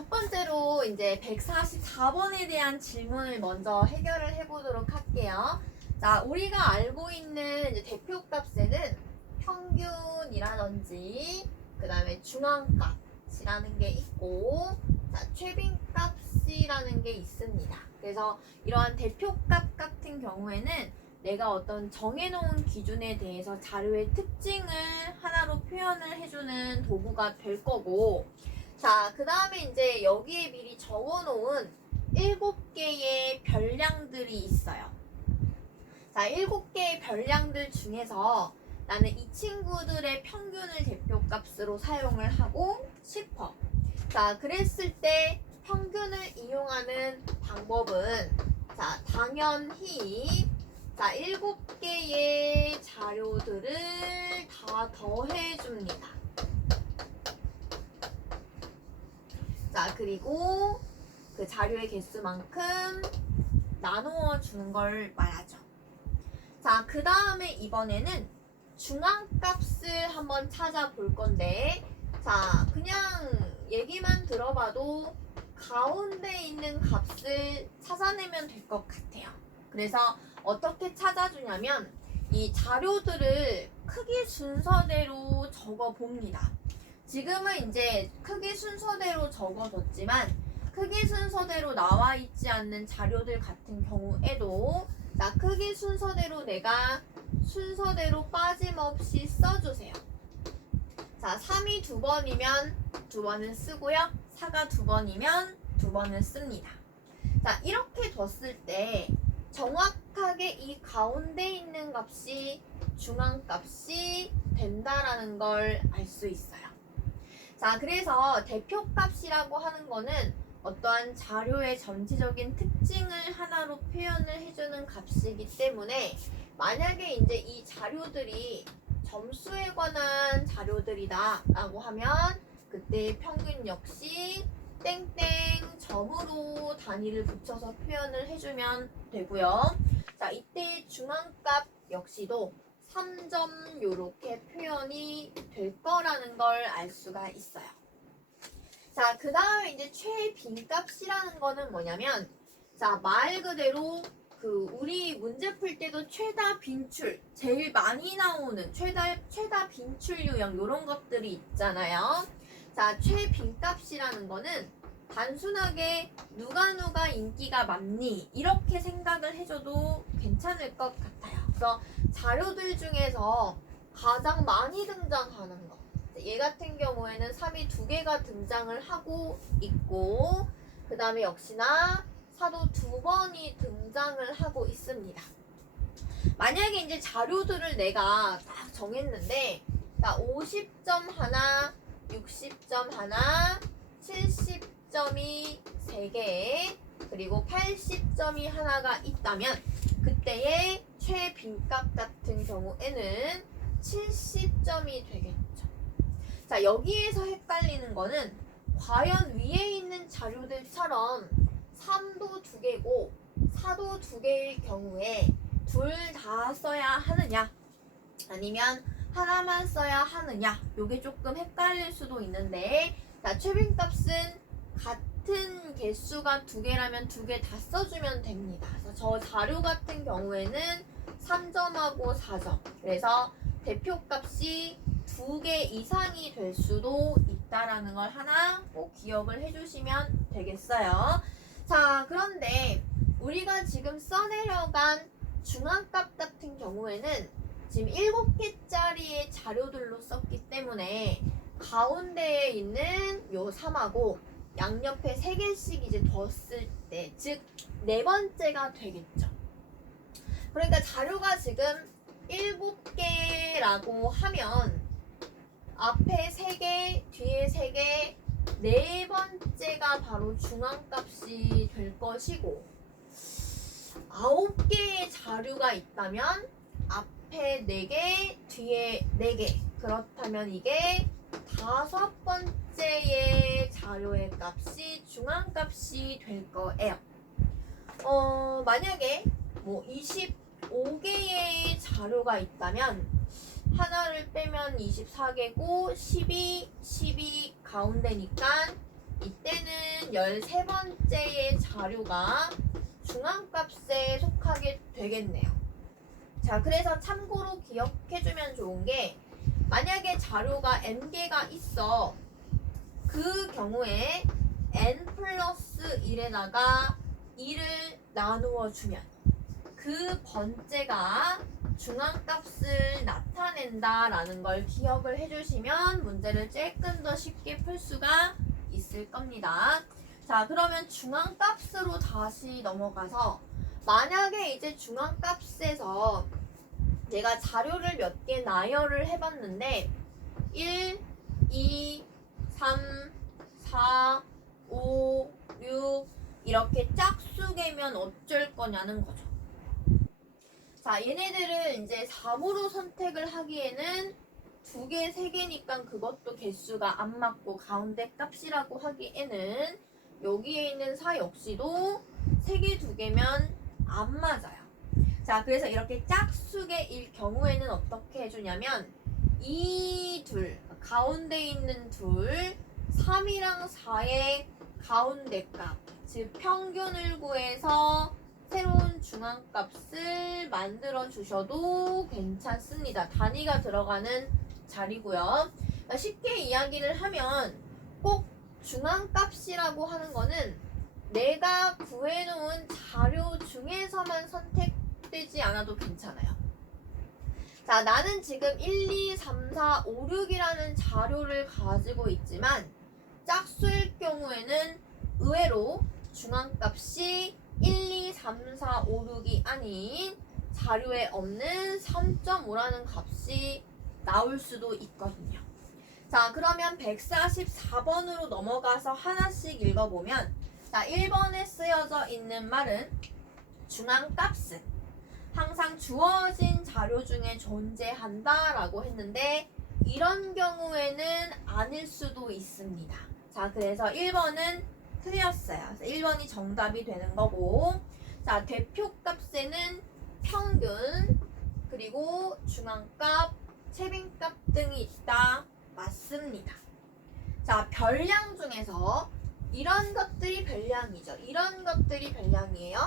첫 번째로 이제 144번에 대한 질문을 먼저 해결을 해보도록 할게요. 자, 우리가 알고 있는 이제 대표값에는 평균이라든지 그 다음에 중앙값이라는 게 있고, 자, 최빈값이라는 게 있습니다. 그래서 이러한 대표값 같은 경우에는 내가 어떤 정해놓은 기준에 대해서 자료의 특징을 하나로 표현을 해주는 도구가 될 거고, 자, 그 다음에 이제 여기에 미리 적어놓은 7개의 별량들이 있어요. 자, 7개의 별량들 중에서 나는 이 친구들의 평균을 대표값으로 사용을 하고 싶어. 자, 그랬을 때 평균을 이용하는 방법은, 자, 당연히, 자, 7개의 자료들을 다 더해줍니다. 자, 그리고 그 자료의 개수만큼 나누어 주는 걸 말하죠. 자, 그 다음에 이번에는 중앙값을 한번 찾아볼 건데, 자, 그냥 얘기만 들어봐도 가운데 있는 값을 찾아내면 될 것 같아요. 그래서 어떻게 찾아주냐면 이 자료들을 크기 순서대로 적어 봅니다. 지금은 이제 크기 순서대로 적어뒀지만 크기 순서대로 나와 있지 않는 자료들 같은 경우에도, 자, 크기 순서대로 내가 순서대로 빠짐없이 써주세요. 자, 3이 2번이면 2번은 쓰고요. 4가 2번이면 2번을 씁니다. 자, 이렇게 뒀을 때 정확하게 이 가운데 있는 값이 중앙값이 된다라는 걸 알 수 있어요. 자, 그래서 대표값이라고 하는 거는 어떠한 자료의 전체적인 특징을 하나로 표현을 해주는 값이기 때문에, 만약에 이제 이 자료들이 점수에 관한 자료들이다 라고 하면 그때 평균 역시 땡땡 점으로 단위를 붙여서 표현을 해주면 되고요. 자, 이때 중앙값 역시도 3점 요렇게 표현이 될 거라는 걸 알 수가 있어요. 자, 그 다음에 이제 최빈값이라는 거는 뭐냐면, 자, 말 그대로 그 우리 문제 풀 때도 최다 빈출, 제일 많이 나오는 최다 빈출 유형 요런 것들이 있잖아요. 자, 최빈값이라는 거는 단순하게 누가 인기가 많니 이렇게 생각을 해줘도 괜찮을 것 같아요. 그래서 자료들 중에서 가장 많이 등장하는 거, 얘 같은 경우에는 3이 2개가 등장을 하고 있고, 그 다음에 역시나 4도 2번이 등장을 하고 있습니다. 만약에 이제 자료들을 내가 딱 정했는데, 자, 50점 하나, 60점 하나, 70점이 3개, 그리고 80점이 하나가 있다면 그때의 최빈값 같은 경우에는 70점이 되겠죠. 자, 여기에서 헷갈리는 거는 과연 위에 있는 자료들처럼 3도 2개고 4도 2개일 경우에 둘 다 써야 하느냐 아니면 하나만 써야 하느냐, 요게 조금 헷갈릴 수도 있는데, 자, 최빈값은 같은 개수가 2개라면 2개 다 써주면 됩니다. 그래서 저 자료 같은 경우에는 3점하고 4점, 그래서 대표값이 2개 이상이 될 수도 있다라는 걸 하나 꼭 기억을 해주시면 되겠어요. 자, 그런데 우리가 지금 써내려간 중앙값 같은 경우에는 지금 7개짜리의 자료들로 썼기 때문에 가운데에 있는 요 3하고 양옆에 3개씩 이제 뒀을 때, 즉 4번째가 되겠죠. 그러니까 자료가 지금 7개라고 하면 앞에 3개, 뒤에 3개, 4번째가 바로 중앙값이 될 것이고, 9개의 자료가 있다면 앞에 4개, 뒤에 4개, 그렇다면 이게 5번째의 자료의 값이 중앙값이 될 거예요. 만약에 뭐 25개의 자료가 있다면 하나를 빼면 24개고 12 가운데니까 이때는 그러면 13번째의 자료가 중앙값에 속하게 되겠네요. 자, 그래서 참고로 기억해주면 좋은 게, 만약에 자료가 n개가 있어. 그 경우에 n 플러스 1에다가 2를 나누어 주면 그 번째가 중앙값을 나타낸다라는 걸 기억을 해주시면 문제를 조금 더 쉽게 풀 수가 있을 겁니다. 자, 그러면 중앙값으로 다시 넘어가서, 만약에 이제 중앙값에서 내가 자료를 몇 개 나열을 해봤는데 1, 2, 3, 4, 5, 6 이렇게 짝수개면 어쩔 거냐는 거죠. 자, 얘네들을 이제 3으로 선택을 하기에는 2개, 3개니까 그것도 개수가 안 맞고 가운데 값이라고 하기에는 여기에 있는 4 역시도 3개, 2개면 안 맞아요. 자, 그래서 이렇게 짝수개일 경우에는 어떻게 해주냐면 이 둘, 가운데 있는 둘, 3이랑 4의 가운데 값, 즉 평균을 구해서 새로운 중앙값을 만들어 주셔도 괜찮습니다. 단위가 들어가는 자리고요. 쉽게 이야기를 하면 꼭 중앙값이라고 하는 거는 내가 구해놓은 자료 중에서만 선택되지 않아도 괜찮아요. 자, 나는 지금 1, 2, 3, 4, 5, 6이라는 자료를 가지고 있지만 짝수일 경우에는 의외로 중앙값이 1, 2, 3, 4, 5, 6이 아닌 자료에 없는 3.5라는 값이 나올 수도 있거든요. 자, 그러면 144번으로 넘어가서 하나씩 읽어보면, 자, 1번에 쓰여져 있는 말은 중앙값은 항상 주어진 자료 중에 존재한다 라고 했는데, 이런 경우에는 아닐 수도 있습니다. 자, 그래서 1번은 틀렸어요. 1번이 정답이 되는 거고, 자, 대표값에는 평균, 그리고 중앙값, 최빈값 등이 있다. 맞습니다. 자, 별량 중에서 이런 것들이 별량이죠. 이런 것들이 별량이에요.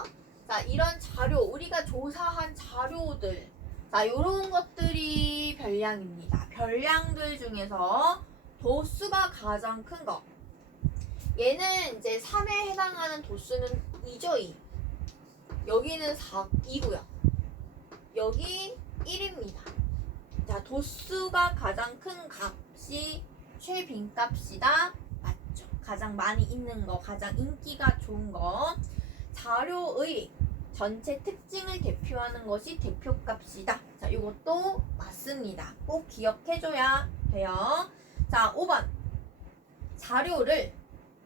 자, 이런 자료, 우리가 조사한 자료들, 자, 요런 것들이 별량입니다. 별량들 중에서 도수가 가장 큰 거. 얘는 이제 3에 해당하는 도수는 2죠, 2. 여기는 2고요. 여기 1입니다. 자, 도수가 가장 큰 값이 최빈값이다. 맞죠? 가장 많이 있는 거, 가장 인기가 좋은 거. 자료의 전체 특징을 대표하는 것이 대표값이다. 자, 이것도 맞습니다. 꼭 기억해줘야 돼요. 자, 5번. 자료를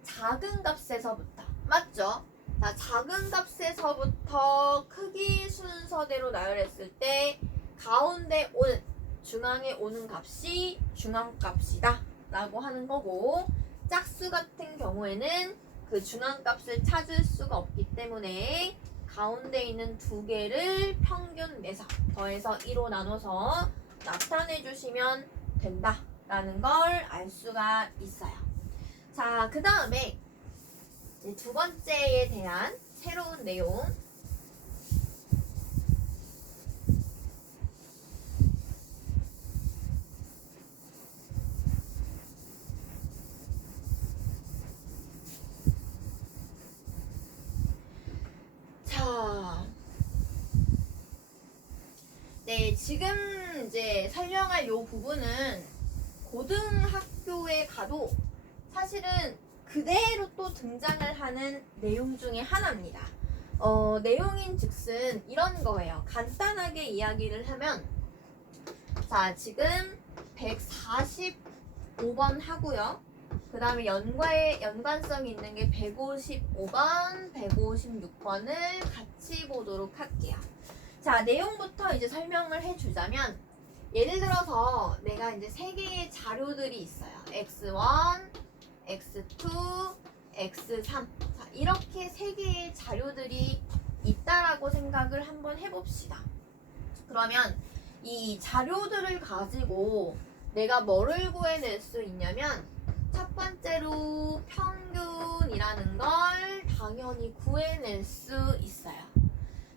작은 값에서부터, 맞죠? 자, 작은 값에서부터 크기 순서대로 나열했을 때 가운데 오는, 중앙에 오는 값이 중앙값이다 라고 하는 거고, 짝수 같은 경우에는 그 중앙값을 찾을 수가 없기 때문에 가운데 있는 2개를 평균 내서 더해서 2로 나눠서 나타내 주시면 된다라는 걸 알 수가 있어요. 자, 그 다음에 두 번째에 대한 새로운 내용. 네, 지금 이제 설명할 요 부분은 고등학교에 가도 사실은 그대로 또 등장을 하는 내용 중에 하나입니다. 내용인 즉슨 이런 거예요. 간단하게 이야기를 하면, 자, 지금 145번 하고요. 그 다음에 연관성이 있는 게 155번, 156번을 같이 보도록 할게요. 자, 내용부터 이제 설명을 해주자면, 예를 들어서 내가 이제 3개의 자료들이 있어요. x1, x2, x3. 자, 이렇게 3개의 자료들이 있다라고 생각을 한번 해봅시다. 그러면 이 자료들을 가지고 내가 뭐를 구해낼 수 있냐면, 첫 번째로 평균이라는 당연히 구해낼 수 있어요.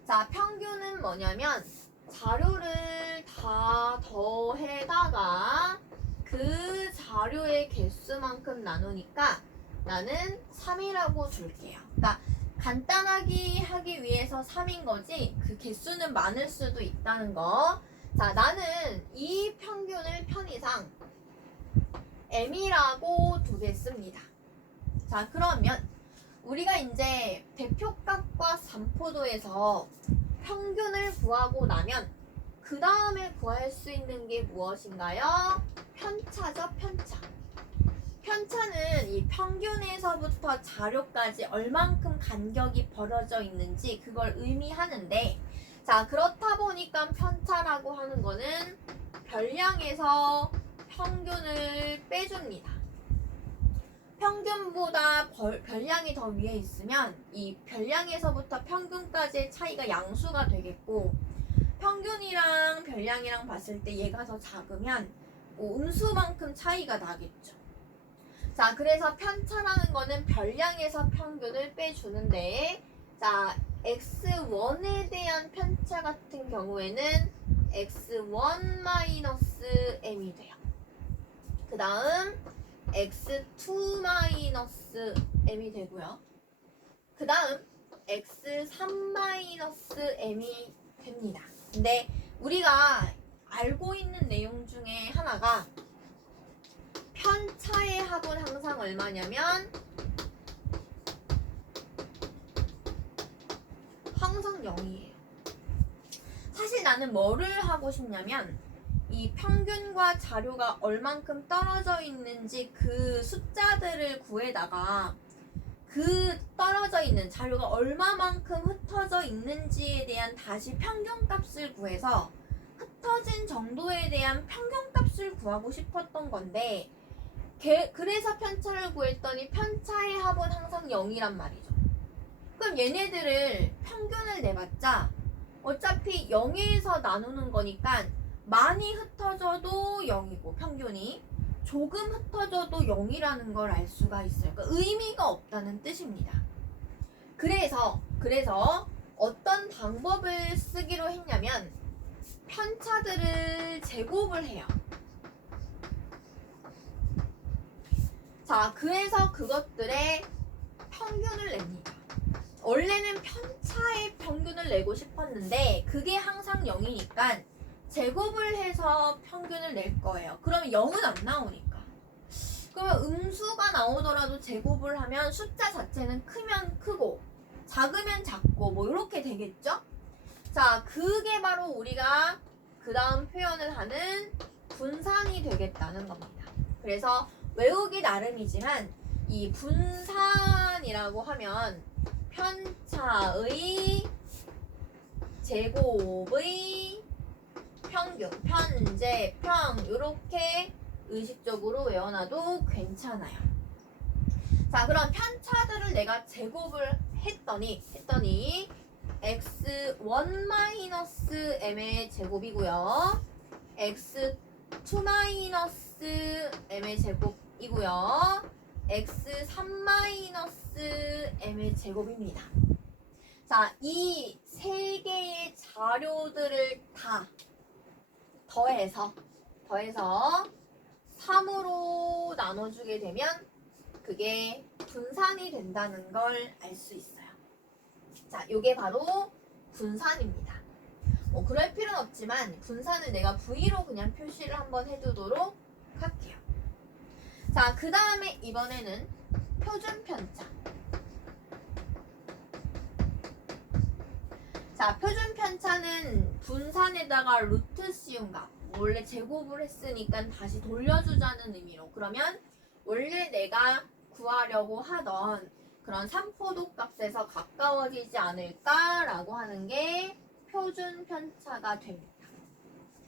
자, 평균은 뭐냐면 자료를 다 더해다가 그 자료의 개수만큼 나누니까 나는 3이라고 줄게요. 그러니까 간단하게 하기 위해서 3인 거지 그 개수는 많을 수도 있다는 거. 자, 나는 이 평균을 편의상 m이라고 두겠습니다. 자, 그러면 우리가 이제 대표값과 산포도에서 평균을 구하고 나면 그 다음에 구할 수 있는 게 무엇인가요? 편차죠, 편차. 편차는 이 평균에서부터 자료까지 얼만큼 간격이 벌어져 있는지 그걸 의미하는데, 자, 그렇다 보니까 편차라고 하는 거는 별량에서 평균을 빼줍니다. 평균보다 별량이 더 위에 있으면 이 별량에서부터 평균까지의 차이가 양수가 되겠고, 평균이랑 별량이랑 봤을 때 얘가 더 작으면 음수만큼 차이가 나겠죠. 자, 그래서 편차라는 거는 별량에서 평균을 빼주는데, 자, x1에 대한 편차 같은 경우에는 x1-m이 돼요. 그 다음 x2-m이 되고요. 그 다음 x3-m이 됩니다. 근데 우리가 알고 있는 내용 중에 하나가 편차의 합은 항상 얼마냐면 항상 0이에요. 사실 나는 뭐를 하고 싶냐면 이 평균과 자료가 얼만큼 떨어져 있는지 그 숫자들을 구해다가 그 떨어져 있는 자료가 얼마만큼 흩어져 있는지에 대한 다시 평균값을 구해서 흩어진 정도에 대한 평균값을 구하고 싶었던 건데, 그래서 편차를 구했더니 편차의 합은 항상 0이란 말이죠. 그럼 얘네들을 평균을 내봤자 어차피 0에서 나누는 거니까 많이 흩어져도 0이고 평균이 조금 흩어져도 0이라는 걸 알 수가 있어요. 그러니까 의미가 없다는 뜻입니다. 그래서 어떤 방법을 쓰기로 했냐면 편차들을 제곱을 해요. 자, 그래서 그것들의 평균을 냅니다. 원래는 편차의 평균을 내고 싶었는데 그게 항상 0이니까 제곱을 해서 평균을 낼 거예요. 그러면 0은 안 나오니까. 그러면 음수가 나오더라도 제곱을 하면 숫자 자체는 크면 크고 작으면 작고 뭐 이렇게 되겠죠? 자, 그게 바로 우리가 그 다음 표현을 하는 분산이 되겠다는 겁니다. 그래서 외우기 나름이지만 이 분산이라고 하면 편차의 제곱의 평균, 편제, 평 이렇게 의식적으로 외워놔도 괜찮아요. 자, 그럼 편차들을 내가 제곱을 했더니 x1-m의 제곱이고요. x2-m의 제곱이고요. x3-m의 제곱입니다. 자, 이 세 개의 자료들을 다 더해서 3으로 나눠주게 되면 그게 분산이 된다는 걸 알 수 있어요. 자, 요게 바로 분산입니다. 뭐 그럴 필요는 없지만 분산을 내가 V로 그냥 표시를 한번 해두도록 할게요. 자, 그 다음에 이번에는 표준 편차. 자, 표준 편차는 분산에다가 루트 씌운 값. 원래 제곱을 했으니까 다시 돌려주자는 의미로. 그러면 원래 내가 구하려고 하던 그런 산포도 값에서 가까워지지 않을까라고 하는 게 표준 편차가 됩니다.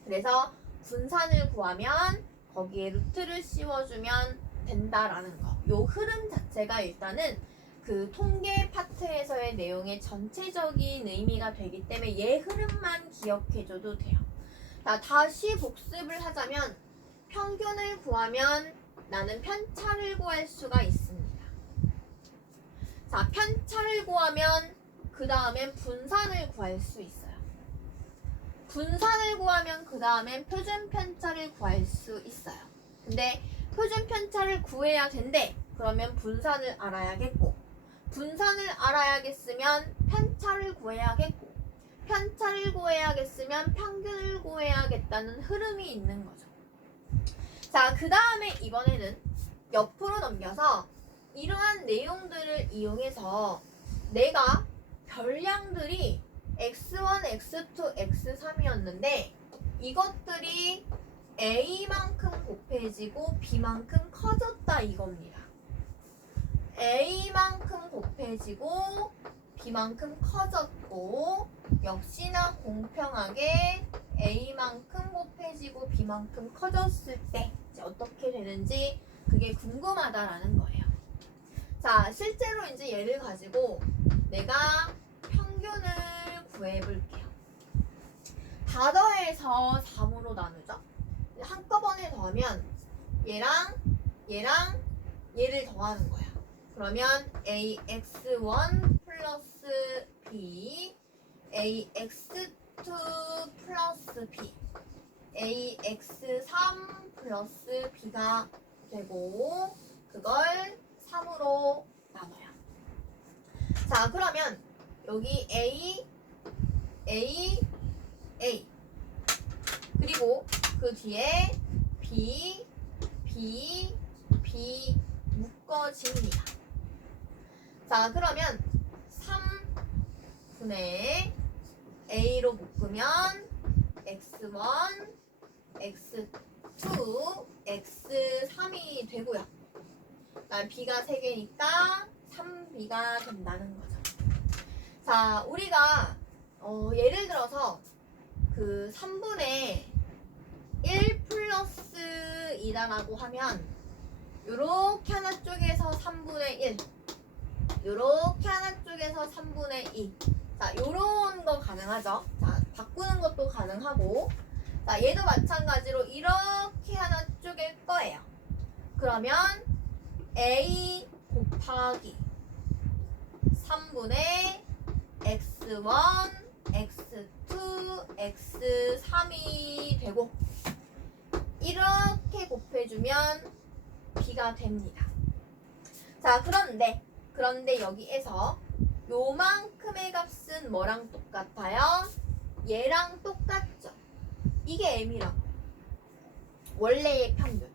그래서 분산을 구하면 거기에 루트를 씌워주면 된다라는 거. 요 흐름 자체가 일단은 그 통계 파트에서의 내용의 전체적인 의미가 되기 때문에 얘 흐름만 기억해줘도 돼요. 자, 다시 복습을 하자면 평균을 구하면 나는 편차를 구할 수가 있습니다. 자, 편차를 구하면 그 다음엔 분산을 구할 수 있어요. 분산을 구하면 그 다음엔 표준 편차를 구할 수 있어요. 근데 표준 편차를 구해야 된대. 그러면 분산을 알아야겠고, 분산을 알아야겠으면 편차를 구해야겠고, 편차를 구해야겠으면 평균을 구해야겠다는 흐름이 있는 거죠. 자, 그 다음에 이번에는 옆으로 넘겨서 이러한 내용들을 이용해서 내가 별량들이 x1, x2, x3이었는데 이것들이 a만큼 곱해지고 b만큼 커졌다 이겁니다. a만큼 곱해지고 b만큼 커졌고 역시나 공평하게 a만큼 곱해지고 b만큼 커졌을 때 이제 어떻게 되는지 그게 궁금하다라는 거예요. 자, 실제로 이제 얘를 가지고 내가 평균을 구해볼게요. 다 더해서 3으로 나누죠. 한꺼번에 더하면 얘랑 얘를 더하는 거야. 그러면 ax1 플러스 b, ax2 플러스 b, ax3 플러스 b가 되고 그걸 3으로 나눠요. 자, 그러면 여기 a 그리고 그 뒤에 b 묶어집니다. 자, 그러면 3분의 a로 묶으면 x1, x2, x3이 되고요. 그다음 b가 3개니까 3b가 된다는 거죠. 자, 우리가 예를 들어서 그 3분의 1 플러스 2다라고 하면 요렇게 하나 쪽에서 3분의 1, 요렇게 하나 쪽에서 3분의 2. 자, 요런 거 가능하죠. 자, 바꾸는 것도 가능하고, 자, 얘도 마찬가지로 이렇게 하나 쪼갤 거예요. 그러면 a 곱하기 3분의 x1, x2, x3이 되고 이렇게 곱해주면 b가 됩니다. 자, 그런데 여기에서 요만큼의 값은 뭐랑 똑같아요? 얘랑 똑같죠. 이게 m이라고. 원래의 평균.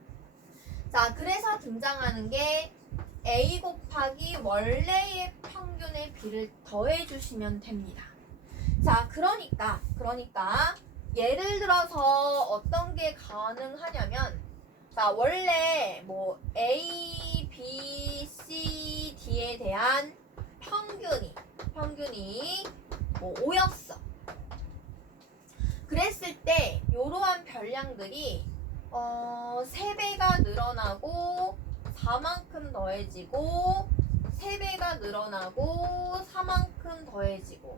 자, 그래서 등장하는 게 a 곱하기 원래의 평균의 b를 더해주시면 됩니다. 자, 그러니까 예를 들어서 어떤 게 가능하냐면, 자, 원래 뭐 a, b, c, d에 대한 평균이 뭐 5였어. 그랬을 때 이러한 별량들이 3배가 늘어나고 4만큼 더해지고 3배가 늘어나고 4만큼 더해지고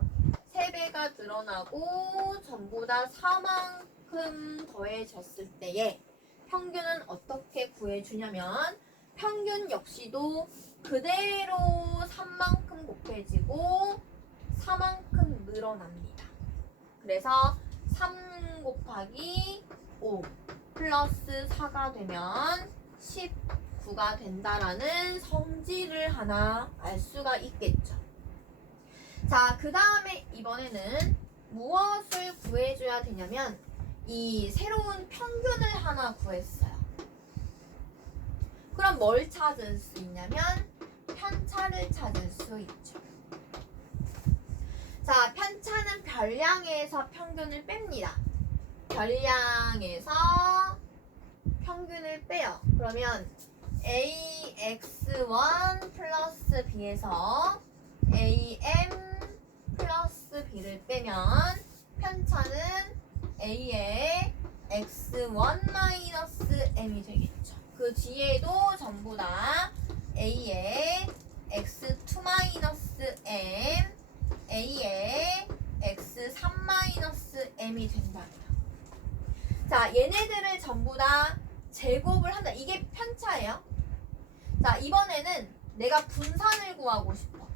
3배가 늘어나고 전부 다 4만큼 더해졌을 때에 평균은 어떻게 구해주냐면 평균 역시도 그대로 3만큼 곱해지고 4만큼 늘어납니다. 그래서 3 곱하기 5 플러스 4가 되면 19가 된다라는 성질을 하나 알 수가 있겠죠. 자, 그 다음에 이번에는 무엇을 구해줘야 되냐면 이 새로운 평균을 하나 구했어요. 그럼 뭘 찾을 수 있냐면 편차를 찾을 수 있죠. 자, 편차는 별량에서 평균을 뺍니다. 별량에서 평균을 빼요. 그러면 ax1 플러스 b에서 am 플러스 b를 빼면 편차는 a의 x1 마이너스 m이 되겠죠. 그 뒤에도 전부 다 a의 x2 마이너스 m, a의 x3 마이너스 m이 된답니다. 자, 얘네들을 전부 다 제곱을 한다. 이게 편차예요. 자, 이번에는 내가 분산을 구하고 싶어.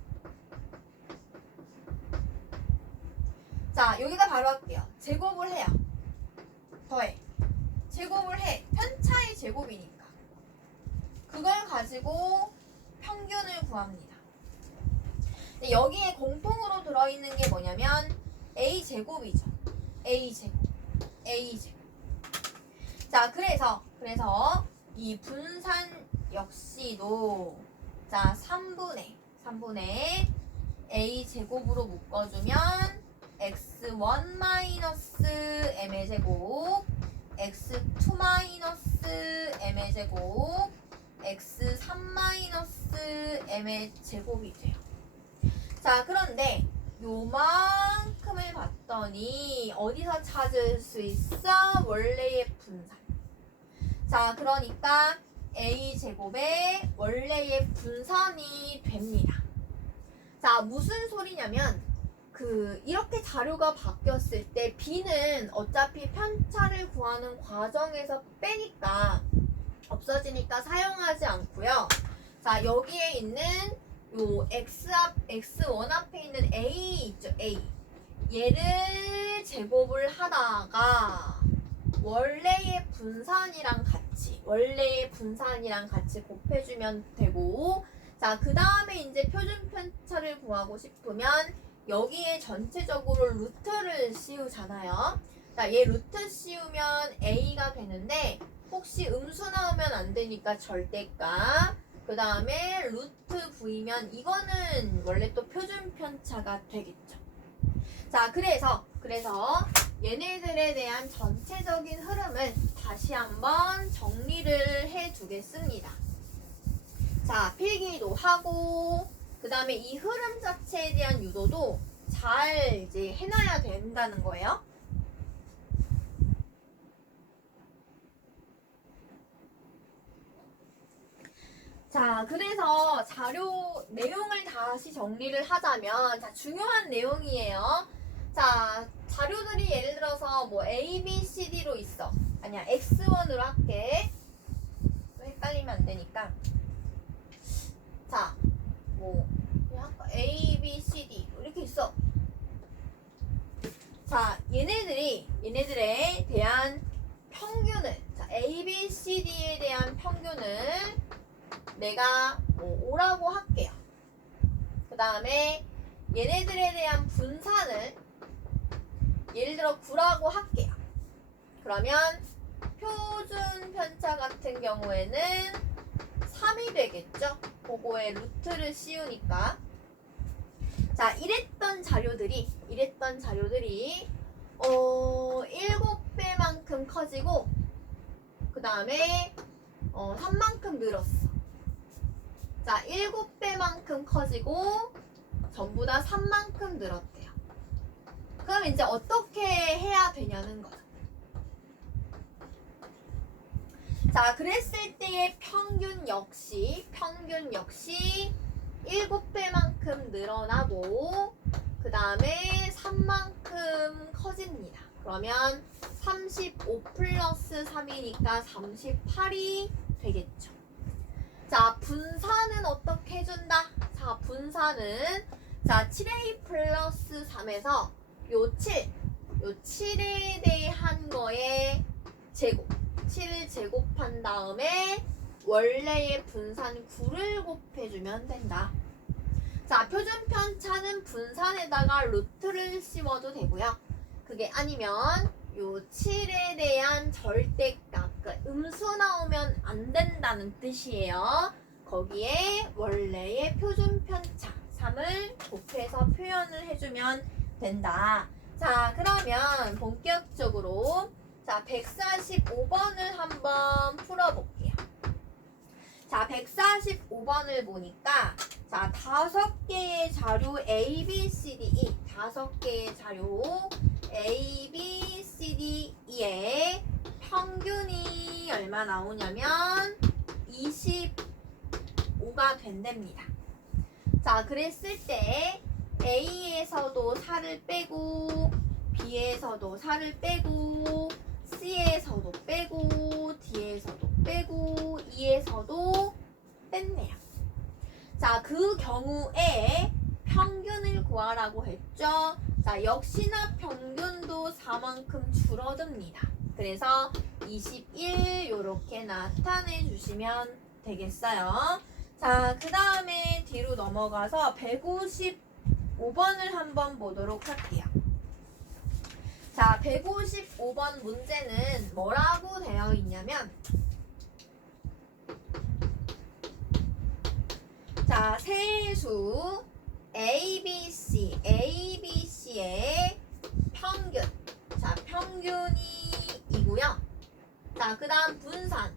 자, 여기다 바로 할게요. 제곱을 해요. 더해. 제곱을 해. 편차의 제곱이니까. 그걸 가지고 평균을 구합니다. 근데 여기에 공통으로 들어있는 게 뭐냐면 A제곱이죠. A제곱. A제곱. 자, 그래서 이 분산 역시도 자, 3분의 A제곱으로 묶어주면 x1-m의 제곱, x2-m의 제곱, x3-m의 제곱이 돼요. 자, 그런데 요만큼을 봤더니 어디서 찾을 수 있어? 원래의 분산. 자, 그러니까 A제곱의 원래의 분산이 됩니다. 자, 무슨 소리냐면 이렇게 자료가 바뀌었을 때 B는 어차피 편차를 구하는 과정에서 빼니까 없어지니까 사용하지 않고요. 자, 여기에 있는 요 x1 앞에 있는 A 있죠, A. 얘를 제곱을 하다가 원래의 분산이랑 같이 곱해주면 되고, 자, 그 다음에 이제 표준 편차를 구하고 싶으면 여기에 전체적으로 루트를 씌우잖아요. 자, 얘 루트 씌우면 A가 되는데 혹시 음수 나오면 안 되니까 절대값. 그 다음에 루트 V면 이거는 원래 또 표준 편차가 되겠죠. 자, 그래서 얘네들에 대한 전체적인 흐름을 다시 한번 정리를 해 두겠습니다. 자, 필기도 하고, 그 다음에 이 흐름 자체에 대한 유도도 잘 이제 해놔야 된다는 거예요. 자, 그래서 자료 내용을 다시 정리를 하자면, 자, 중요한 내용이에요. 자, 자료들이 예를 들어서 뭐 A, B, C, D로 있어. 아니야, X1으로 할게. 또 헷갈리면 안 되니까. 자, 뭐 A, B, C, D 이렇게 있어. 자, 얘네들에 대한 평균을, 자, A, B, C, D에 대한 평균을 내가 뭐 5라고 할게요. 그 다음에 얘네들에 대한 분산을 예를 들어 9라고 할게요. 그러면 표준 편차 같은 경우에는 3이 되겠죠? 그거에 루트를 씌우니까. 자, 이랬던 자료들이 7배만큼 커지고 그 다음에 3만큼 늘었어. 자, 7배만큼 커지고 전부 다 3만큼 늘었대요. 그럼 이제 어떻게 해야 되냐는 거죠. 자, 그랬을 때의 평균 역시 7배만큼 늘어나고 그 다음에 3만큼 커집니다. 그러면 35 플러스 3이니까 38이 되겠죠. 자, 분산은 어떻게 해준다? 자, 분산은 자, 7A 플러스 3에서 요 7에 대한 거에 제곱 7을 제곱한 다음에 원래의 분산 9를 곱해주면 된다. 자, 표준 편차는 분산에다가 루트를 씌워도 되고요. 그게 아니면 요 7에 대한 절대값, 그러니까 음수 나오면 안 된다는 뜻이에요. 거기에 원래의 표준 편차 3을 곱해서 표현을 해주면 된다. 자, 그러면 본격적으로 자, 145번을 한번 풀어볼게요. 자, 145번을 보니까 자, 5개의 자료 A, B, C, D, E 5개의 자료 A, B, C, D, E의 평균이 얼마 나오냐면 25가 된답니다. 자, 그랬을 때 A에서도 4를 빼고 B에서도 4를 빼고 C에서도 빼고 D에서도 빼고 E에서도 뺐네요. 자, 그 경우에 평균을 구하라고 했죠. 자, 역시나 평균도 4만큼 줄어듭니다. 그래서 21 요렇게 나타내 주시면 되겠어요. 자, 그 다음에 뒤로 넘어가서 155번을 한번 보도록 할게요. 자, 155번 문제는 뭐라고 되어 있냐면, 자, 세수 ABC의 평균. 자, 평균이 이고요. 자, 그 다음 분산.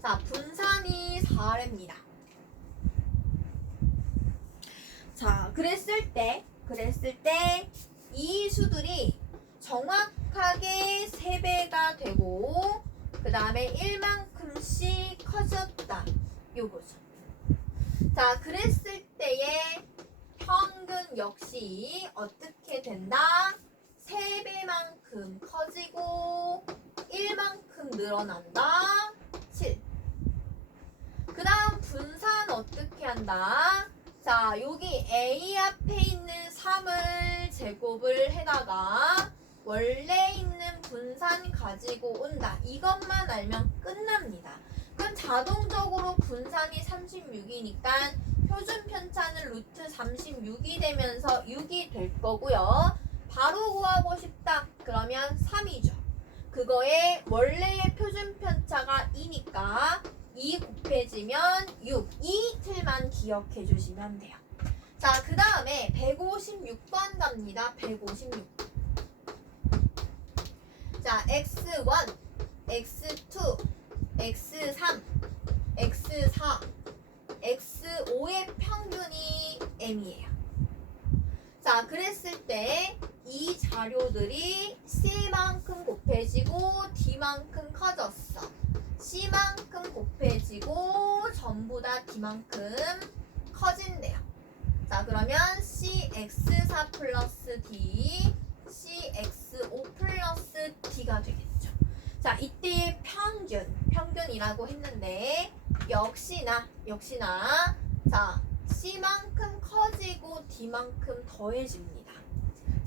자, 분산이 4래입니다. 자, 그랬을 때 이 수들이 정확하게 3배가 되고 그 다음에 1만큼씩 커졌다. 요거죠. 자, 그랬을 때의 평균 역시 어떻게 된다? 3배만큼 커지고 1만큼 늘어난다. 7. 그 다음 분산 어떻게 한다? 자, 여기 A 앞에 있는 3을 제곱을 해다가 원래 있는 분산 가지고 온다. 이것만 알면 끝납니다. 그럼 자동적으로 분산이 36이니까 표준 편차는 루트 36이 되면서 6이 될 거고요. 바로 구하고 싶다. 그러면 3이죠. 그거에 원래의 표준 편차가 2니까 2 곱해지면 6. 이 틀만 기억해 주시면 돼요. 자, 그 다음에 156번 갑니다. 156. 자, x1, x2, x3, x4, x5의 평균이 m이에요. 자, 그랬을 때 이 자료들이 C만큼 곱해지고 D만큼 커졌어. C만큼 곱해지고 전부 다 D만큼 커진대요. 자, 그러면 CX4 플러스 D, CX5 플러스 D가 되겠죠. 자, 이때의 평균이라고 했는데 역시나 자, C만큼 커지고 D만큼 더해집니다.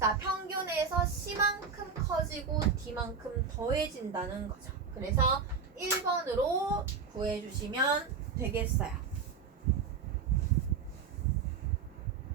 자, 평균에서 C만큼 커지고 D만큼 더해진다는 거죠. 그래서 1번으로 구해주시면 되겠어요.